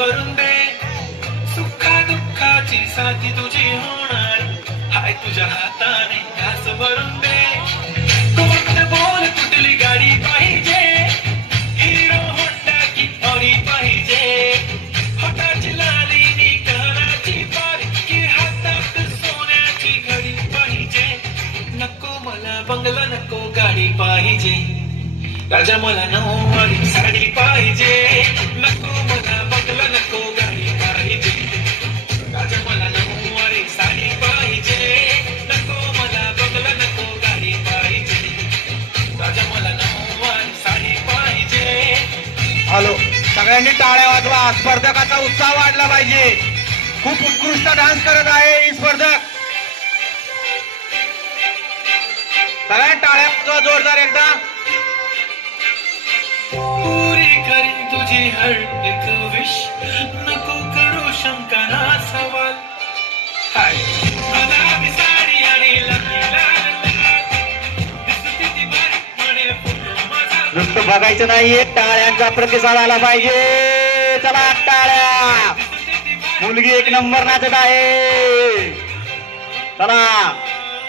भरून दे, सुखा दुःखाची साथी तुझी होणार, हाय तुझ्या हाताने घास भरून दे. तू फक्त बोल कुठली गाडी पाहिजे, हिरो होंडा की ऑडी पाहिजे, होटाची लाली नी कानाची बारी की हातात सोन्याची घडी पाहिजे. नको मला बंगला नको गाडी पाहिजे, राजा मला नऊवारी साडी पाहिजे. नको मला बंगला नको गाडी पाहिजे, राजा मला नऊवारी साडी पाहिजे. नको मला बंगला नको गाडी पाहिजे, राजा मला नऊवारी साडी पाहिजे. हॅलो, सगळ्यांनी टाळ्या वाजवा. स्पर्धकाचा उत्साह वाढला पाहिजे. खूप उत्कृष्ट डान्स करत आहे ही स्पर्धक. सगळ्या टाळ्या वाजवा जोरदार एकदा. पुरी करीन तुझी हर एक विश, नको करू शंका ना सवाल. हाय गुलाबी साडी आणि लाल लाल, दिसती ती बारीक म्हणे फोटो माझा. नुसतं बघायचं नाहीये, टाळ्यांचा प्रतिसाद आला पाहिजे. चला टाळ्या. मुलगी एक नंबर नाचत आहे. चला.